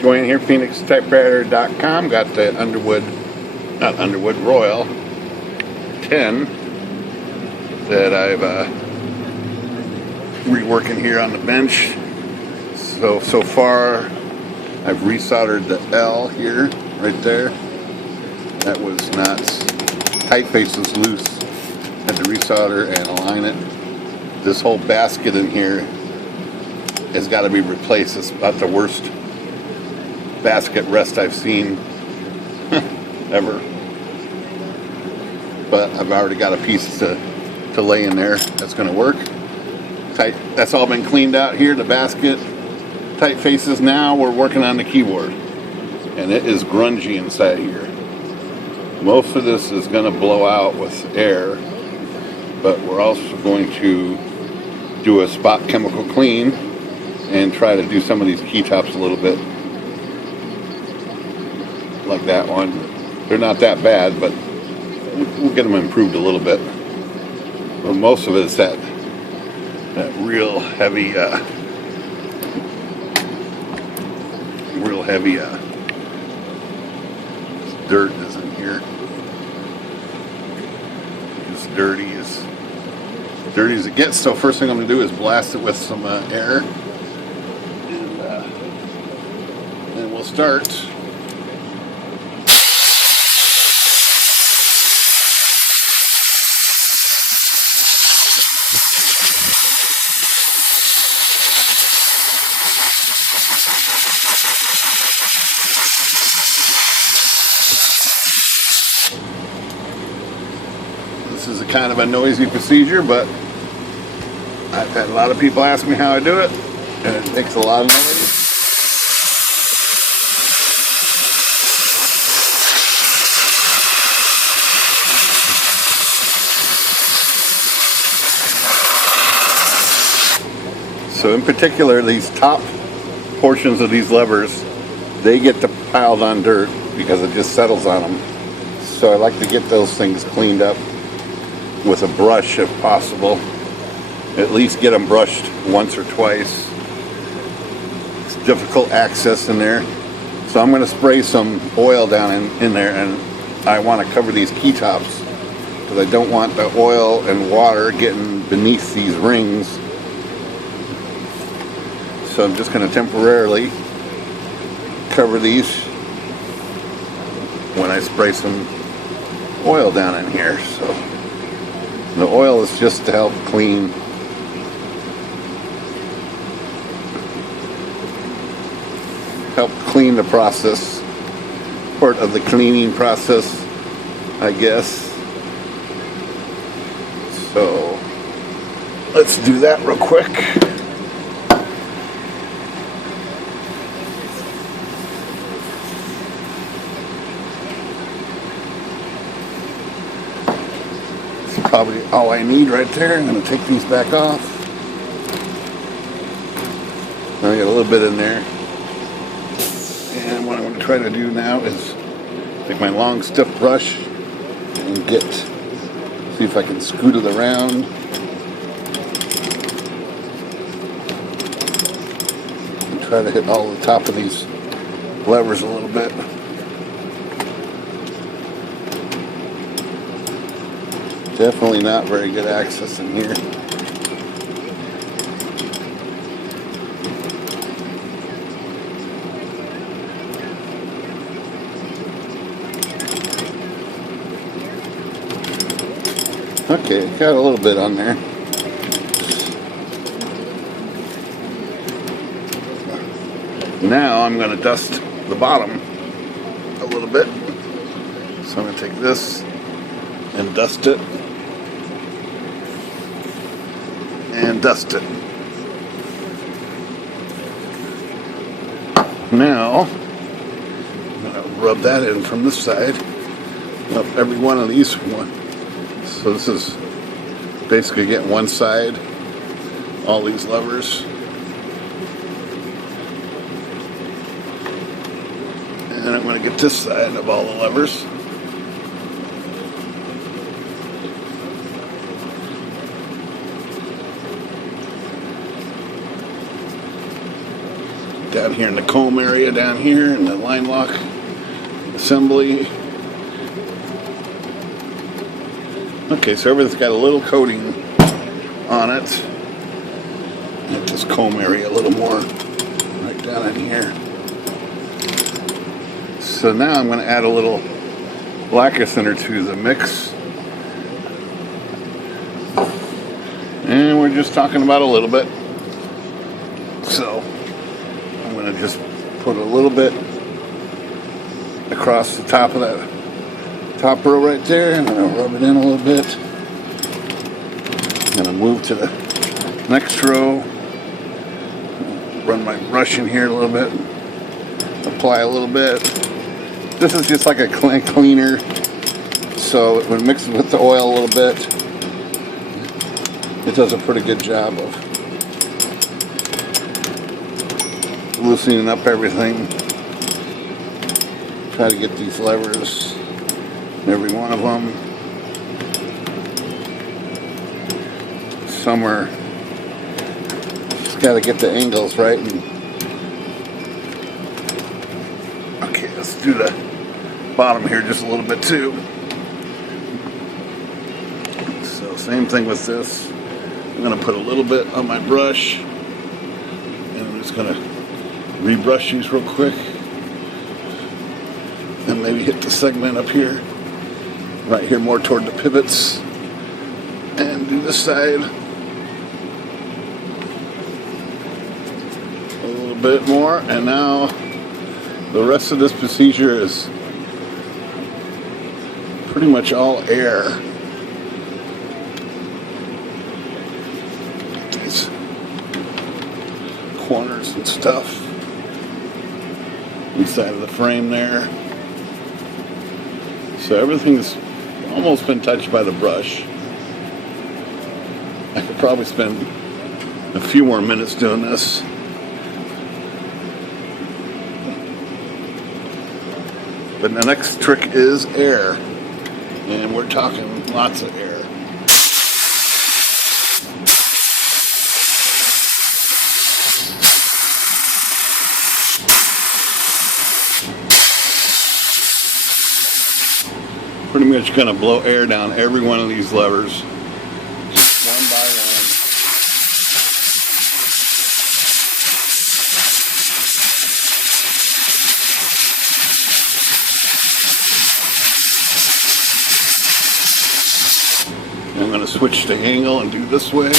Join here, PhoenixTypewriter.com. Got the Royal 10 that I've reworking here on the bench. So far I've resoldered the L here, right there. That was not, typeface was loose. Had to resolder and align it. This whole basket in here has got to be replaced. It's about the worst basket rest I've seen ever. But I've already got a piece to lay in there that's going to work. That's all been cleaned out here, the basket. Typefaces. Now we're working on the keyboard. And it is grungy inside here. Most of this is going to blow out with air. But we're also going to do a spot chemical clean and try to do some of these keytops a little bit. Like that one. They're not that bad, but we'll get them improved a little bit. But most of it is that real heavy dirt is in here. It's dirty as it gets. So first thing I'm going to do is blast it with some air, and then we'll start. This is a kind of a noisy procedure, but I've had a lot of people ask me how I do it, and it makes a lot of noise. So in particular, these top portions of these levers, they get piled on dirt because it just settles on them. So I like to get those things cleaned up with a brush if possible. At least get them brushed once or twice. It's difficult access in there. So I'm going to spray some oil down in there, and I want to cover these keytops because I don't want the oil and water getting beneath these rings. So I'm just going to temporarily cover these when I spray some oil down in here. So the oil is just to help clean the process, part of the cleaning process, I guess. So let's do that real quick. Probably all I need right there. I'm going to take these back off. I got a little bit in there. And what I'm going to try to do now is take my long stiff brush and see if I can scoot it around. And try to hit all the top of these levers a little bit. Definitely not very good access in here. Okay, got a little bit on there. Now I'm going to dust the bottom a little bit. So I'm going to take this and dust it. And dust it. Now, I'm going to rub that in from this side, up every one of these one. So this is basically getting one side, all these levers. And I'm going to get this side of all the levers. down here in the comb area down here in the line lock assembly. Okay, so everything's got a little coating on it. Get this comb area a little more right down in here. So now I'm going to add a little lacquer thinner to the mix. And we're just talking about a little bit. So I'm going to just put a little bit across the top of that top row right there. I'm going to rub it in a little bit. I'm going to move to the next row. Run my brush in here a little bit. Apply a little bit. This is just like a cleaner. So when it mixes with the oil a little bit, it does a pretty good job of loosening up everything. Try to get these levers, every one of them. Somewhere, just got to get the angles right. Okay, let's do the bottom here just a little bit too. So same thing with this. I'm going to put a little bit on my brush, and I'm just going to rebrush these real quick, and maybe hit the segment up here, right here more toward the pivots, and do this side a little bit more. And now the rest of this procedure is pretty much all air. Corners and stuff inside of the frame there. So everything's almost been touched by the brush. I could probably spend a few more minutes doing this. But the next trick is air. And we're talking lots of air. Pretty much going to blow air down every one of these levers, one by one. I'm going to switch the angle and do this way.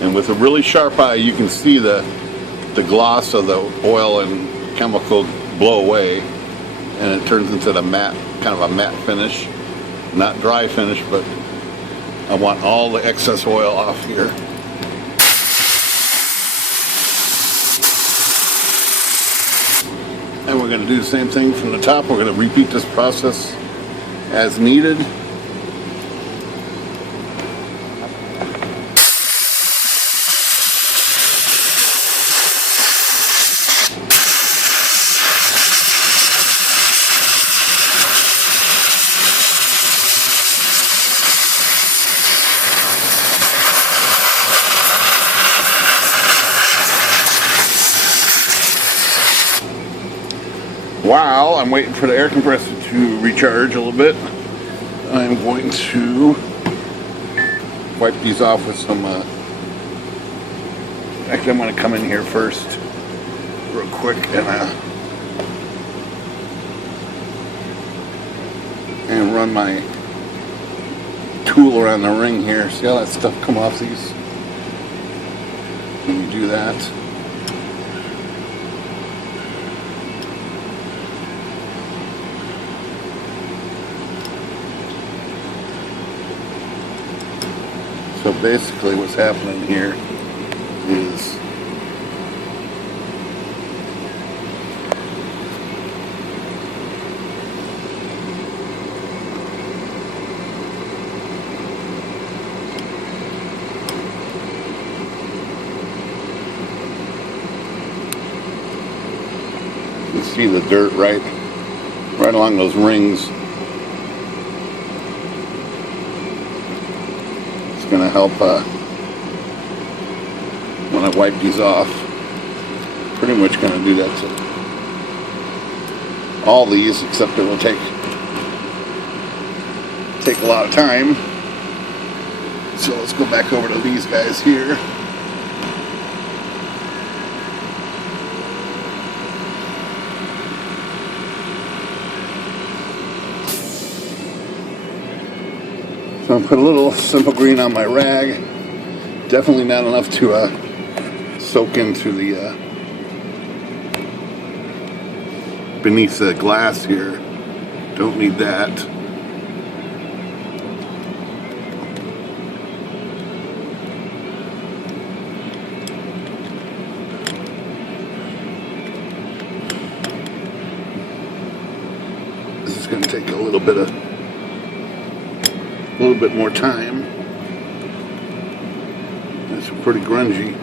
And with a really sharp eye, you can see the gloss of the oil and chemical blow away, and it turns into the matte, kind of a matte finish. Not dry finish, but I want all the excess oil off here. And we're going to do the same thing from the top. We're going to repeat this process as needed. While I'm waiting for the air compressor to recharge a little bit, I'm going to wipe these off with some, actually I'm going to come in here first real quick and run my tool around the ring here. See all that stuff come off these when you do that. So basically what's happening here is You can see the dirt right along those rings. It's going to help when I wipe these off. Pretty much going to do that to all these, except it will take a lot of time. So let's go back over to these guys here. So I'll put a little simple green on my rag. Definitely not enough to soak into the beneath the glass here. Don't need that. This is going to take a little bit more time. That's pretty grungy.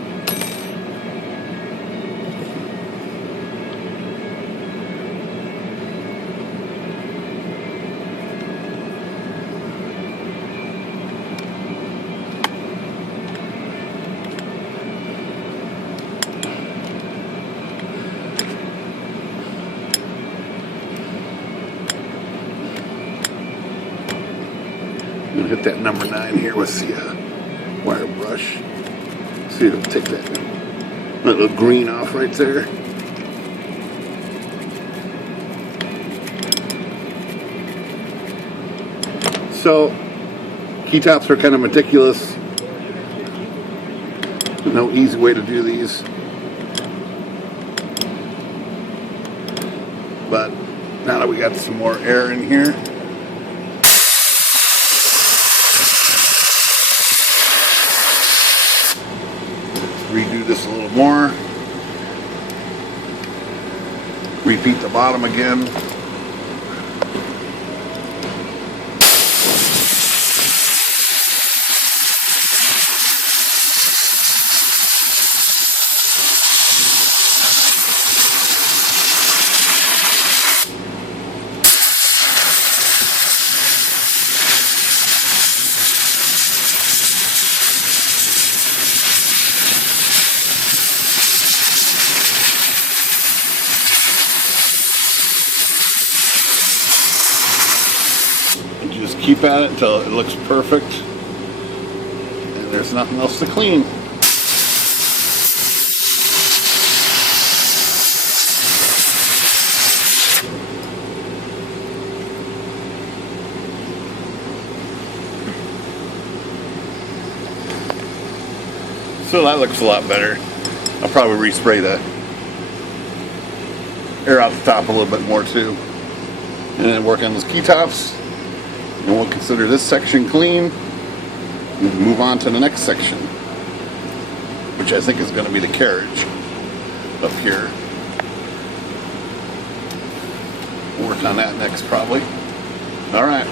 I'm going to hit that number 9 here with the wire brush. See if it'll take that little green off right there. So, key tops are kind of meticulous. No easy way to do these. But now that we got some more air in here, redo this a little more. Repeat the bottom again. Just keep at it until it looks perfect and there's nothing else to clean. So that looks a lot better. I'll probably respray the air out the top a little bit more too, and then work on those key tops. And we'll consider this section clean and move on to the next section, which I think is going to be the carriage up here. We'll work on that next probably. Alright,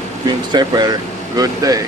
Typewriter, good day.